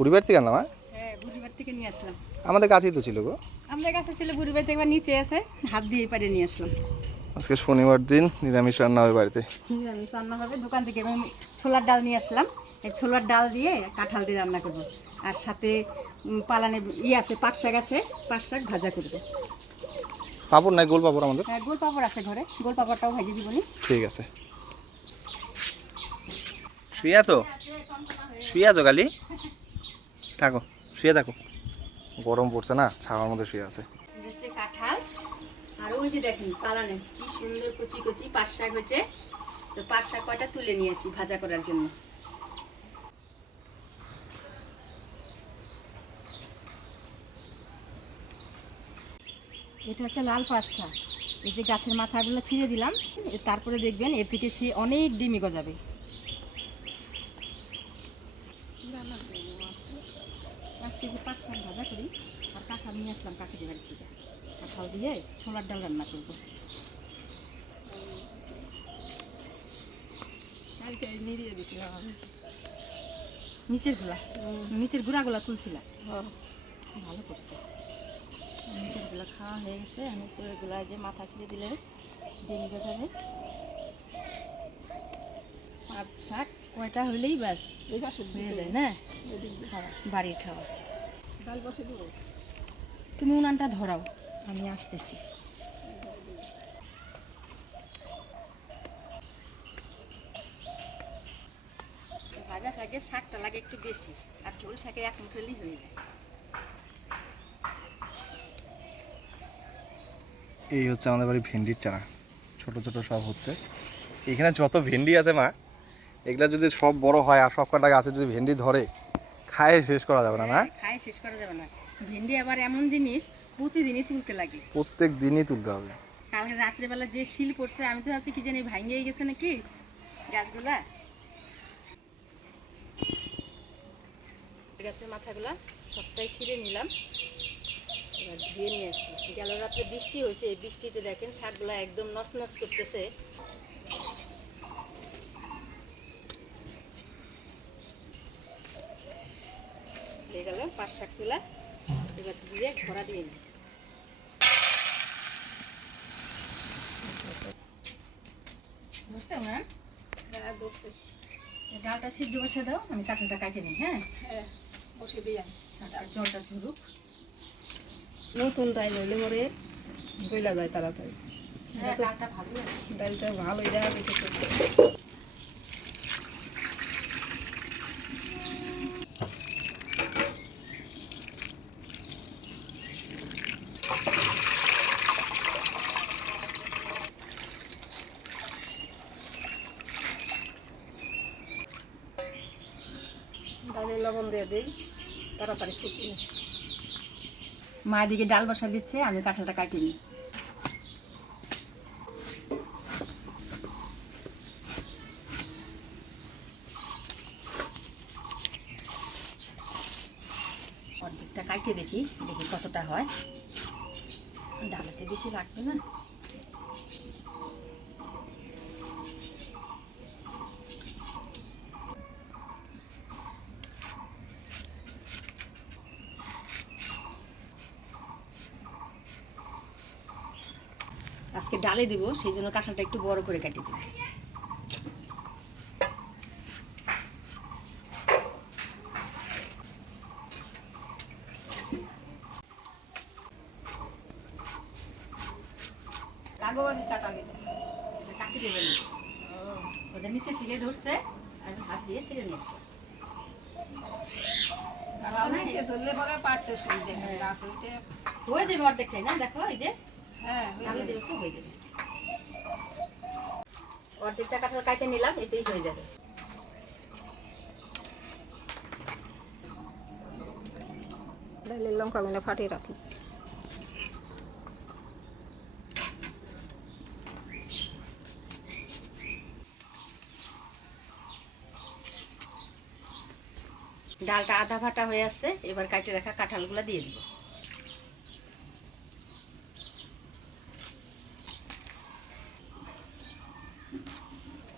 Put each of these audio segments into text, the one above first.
বুড়িবার থেকে আনলাম? হ্যাঁ, বুড়িবার থেকে নিয়ে আসলাম। আমাদের কাছেই তো ছিল গো। আমাদের কাছে ছিল, বুড়িবার থেকে একবার নিচে আছে, হাত দিয়ে পারে নিয়ে আসলাম। আজকে শনিবার দিন, নিরামিষ রান্না হবে বাড়িতে। নিরামিষ রান্না হবে দোকান থেকে। এবং ছোলার ডাল নিয়ে আসলাম, এই ছোলার ডাল দিয়ে কাঁঠাল দিয়ে রান্না করব। আর সাথে পালানে আছে, পাট শাক আছে, পাট শাক ভাজা করবো। পাপড় নাই, গোল পাপড় আমাদের? হ্যাঁ, গোল পাপড় আছে ঘরে, গোল পাপড়টাও ভাজি দিবনি। ঠিক আছে। শুয়ে আছো? শুয়ে আছো গালি? থাকো, শুয়ে থাকো। গরম পড়ছে না, ছাওয়ার মধ্যে শুয়ে আছে। হচ্ছে কাঁঠাল, আর ওই যে দেখেন পালানে কি সুন্দর কুচি কুচি পাট শাক হয়েছে। তো পাট শাক কয়টা তুলে নিয়ে আসি ভাজা করার জন্য। এটা হচ্ছে লাল পাট শাক। এই যে গাছের মাথাগুলো ছিঁড়ে দিলাম, তারপরে দেখবেন এর থেকে সে অনেক ডিমি গজাবে। আজকে যে পাট শাক ভাজা করি, আর কাঁঠাল নিয়ে আসলাম কাকিদের বাড়ি থেকে। কাঁঠাল দিয়ে ছোলার ডাল রান্না করবো। নিচের গুঁড়াগুলা তুলছিলাম, ভালো করছে। নিচের গুলা খাওয়া হয়ে গেছে, আমি উপরের গুলা যে মাথা ছিঁড়ে দিলে ডিম গজাবে। পাট শাক কয়টা হইলেই ব্যাস হয়ে যায় না, খাওয়া বাড়ির খাওয়া। ডাল বসে দিব, তুমি উনানটা ধরাও, আমি আসতেছি। ভাজা শাকের শাকটা লাগে একটু বেশি, আর ঝোল শাকের এক মুঠ হলেই হয়ে যায়। এই হচ্ছে আমাদের বাড়ি ভেন্ডির চারা, ছোট ছোট সব হচ্ছে। এখানে যত ভেন্ডি আছে মা, এগুলা যদি সব বড় হয় আর সব কটা গাছে যদি ভেন্ডি ধরে, খায় শেষ করা যাবে না। না, খায় শেষ করা যাবে না। ভেন্ডি আবার এমন জিনিস, প্রতিদিনই তুলতে লাগে, প্রত্যেক দিনই তুলতে হবে। কালকে রাত্রেবেলা যে শিল পড়ছে, আমি তো ভাবছি কি জানি ভাঙিয়ে গেছে নাকি গাছগুলা। গাছের মাথাগুলা সবটাই ছিঁড়ে নিলাম, এবার ধুয়ে নিয়ে আসি। গেল রাত্রে বৃষ্টি হয়েছে, এই বৃষ্টিতে দেখেন শাকগুলা একদম নস করতেছে। হয়ে গেল পাট শাক তুলা, এবার ধুয়ে ঘোড়া দিয়ে নিই। বুঝতে না? ডালটা সিদ্ধ বসে দাও, আমি কাঁঠালটা কাটে নিই। হ্যাঁ হ্যাঁ, বসে দিই আমি। আর জলটা ধরুক। নতুন ডাল হইলে পরে গইলা যায় তাড়াতাড়ি। হ্যাঁ, ডালটা ভালো, ডালটা ভালোই দেখা গেছে। ডালে লবণ দিয়ে দিই, তাড়াতাড়ি ফুটবে। মা এদিকে ডাল বসা দিচ্ছে, আমি কাঁঠালটা কাটিয়ে নিই। অর্ধেকটা কাটিয়ে দেখি কতটা হয়। ডালাতে বেশি লাগবে না। আজকে ডালে দিব, সেই জন্য কাঁঠালটা একটু বড় করে কাটি দিব। কাটি দেবেন, ওদের নিচে তিলে ধরছে, আর হাত দিয়ে ছেড়ে নিয়ে আসে। হয়ে যাবে অর্ধেকটাই না, দেখো এই যে হয়ে যাবে। অর্ধেকটা কাঁঠাল কাটে নিলাম, এতেই হয়ে যাবে। ডালের লঙ্কাগুলো ফাটিয়ে রাখি। ডালটা আধা ভাটা হয়ে আসছে, এবার কাটে রাখা কাঁঠালগুলো দিয়ে দিব।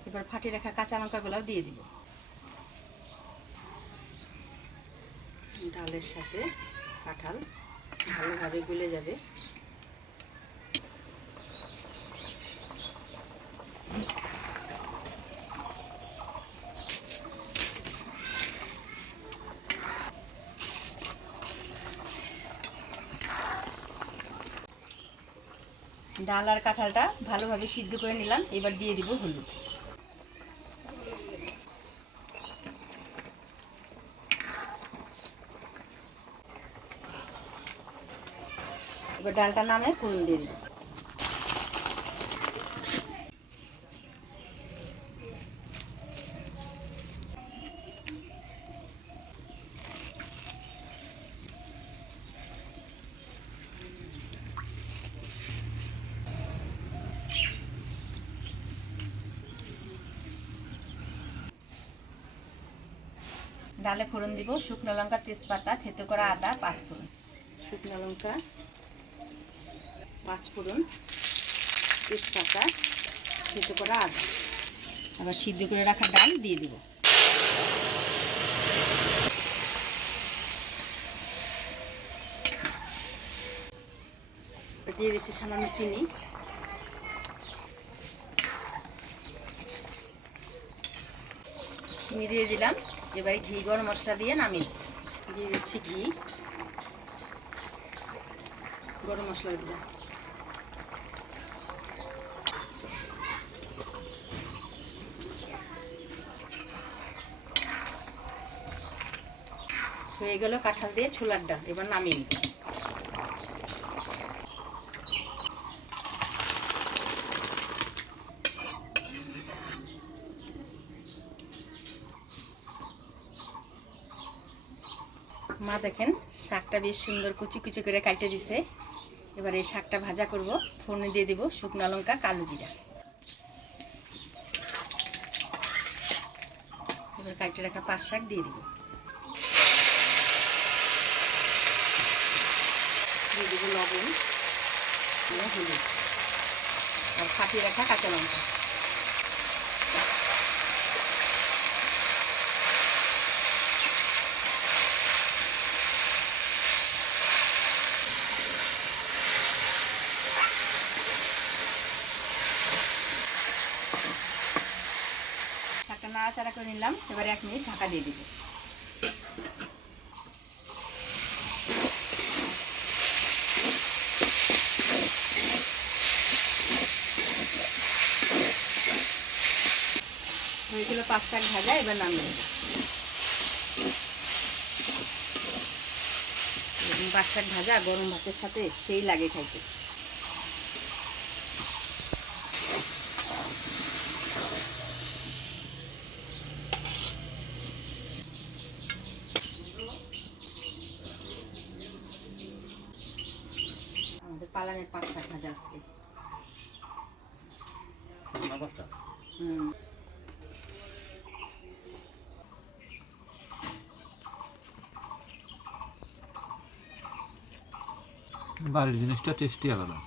এবার ফাটিয়ে রাখা কাঁচা লঙ্কাগুলোও দিয়ে দিব। ডালের সাথে কাঁঠাল ভালোভাবে গলে যাবে। ডাল আর কাঁঠালটা ভালোভাবে সিদ্ধ করে নিলাম, এবার দিয়ে দিব হলুদ। এবার ডালটা নামে ফোড়ন দিয়ে দিব। ডালে ফোড়ন দিব শুকনো লঙ্কা, তেজপাতা, থেতো করা আদা, পাঁচফোড়ন। শুকনো লঙ্কা, পাঁচফোড়ন, তেজপাতা, থেতো করা আদা, আবার সিদ্ধ করে রাখা ডাল দিয়ে দিব। দিয়ে দিচ্ছি সামান্য চিনি। চিনি দিয়ে দিলাম, এবারে ঘি গরম মশলা দিয়ে নামিয়ে দিয়ে দিচ্ছি ঘি, গরম মশলা দিলাম। হয়ে গেল কাঁঠাল দিয়ে ছোলার ডাল, এবার নামিয়ে নিব। মা দেখেন শাকটা বেশ সুন্দর কুচি কুচি করে কাটে দিছে। এবার এই শাকটা ভাজা করব, ফোড়নে দিয়ে দিব শুকনো লঙ্কা, কালো জিরা। এবার কাটে রাখা পাঁচ শাক দিয়ে দিব। দিয়ে দিব লবণ, হলুদ আর ফাটিয়ে রাখা কাঁচা লঙ্কা। শাকটা নাড়াচাড়া করে নিলাম, এবারে 1 মিনিট ঢাকা দিয়ে দিব। হয়ে গেল 5 শাক ভাজা, এবার নামিয়ে নেব। 5 শাক ভাজা গরম ভাতের সাথে সেই লাগে খাইতে। আমাদের পালানের 5 শাক ভাজা আজকে। বাড়ির জিনিসটা টেস্টি আলাদা।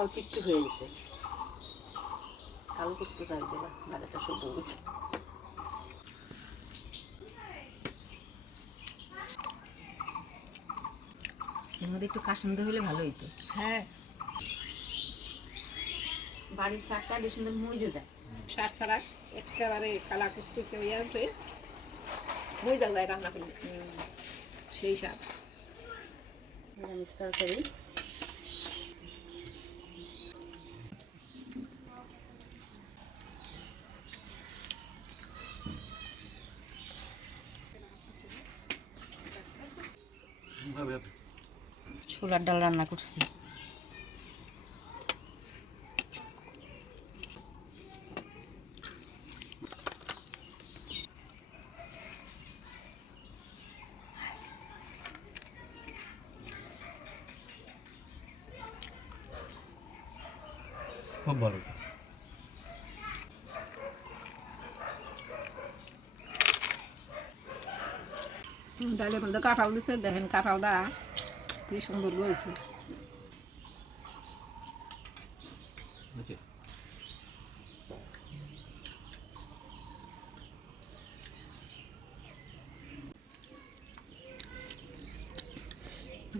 অল্প একটু হয়ে গেছে, কালো কুচকু চাই যে ভাজাটা সব গেছে। এর মধ্যে একটু কাসুন্দ হলে ভালো হইতো। হ্যাঁ, বাড়ির শাকটা বেশ সুন্দর মজে যায়। সার ছাড়া একেবারে কালা কুচকুচে হয়ে আছে, মজা যায় রান্না করলে। সেই শাক নিরামিষ তরকারি। ছোলার ডাল রান্না করছি। খুব ভালো। ডালের মধ্যে কাঁঠাল দিচ্ছে, দেখেন কাঁঠালটা কি সুন্দর গলছে।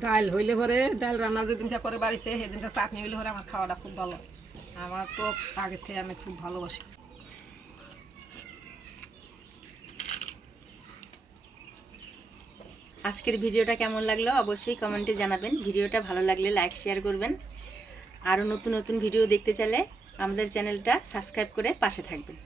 ডাল হইলে পরে ডাল রান্না যেদিনটা করে বাড়িতে সেদিনটা চাটনি হইলে পরে আমার খাওয়াটা খুব ভালো। আমার তো আগে থেকে আমি খুব ভালোবাসি। আজকের ভিডিওটা কেমন লাগলো অবশ্যই কমেন্টে জানাবেন। ভিডিওটা ভালো লাগলে লাইক শেয়ার করবেন। আরও নতুন নতুন ভিডিও দেখতে চাইলে আমাদের চ্যানেলটা সাবস্ক্রাইব করে পাশে থাকবেন।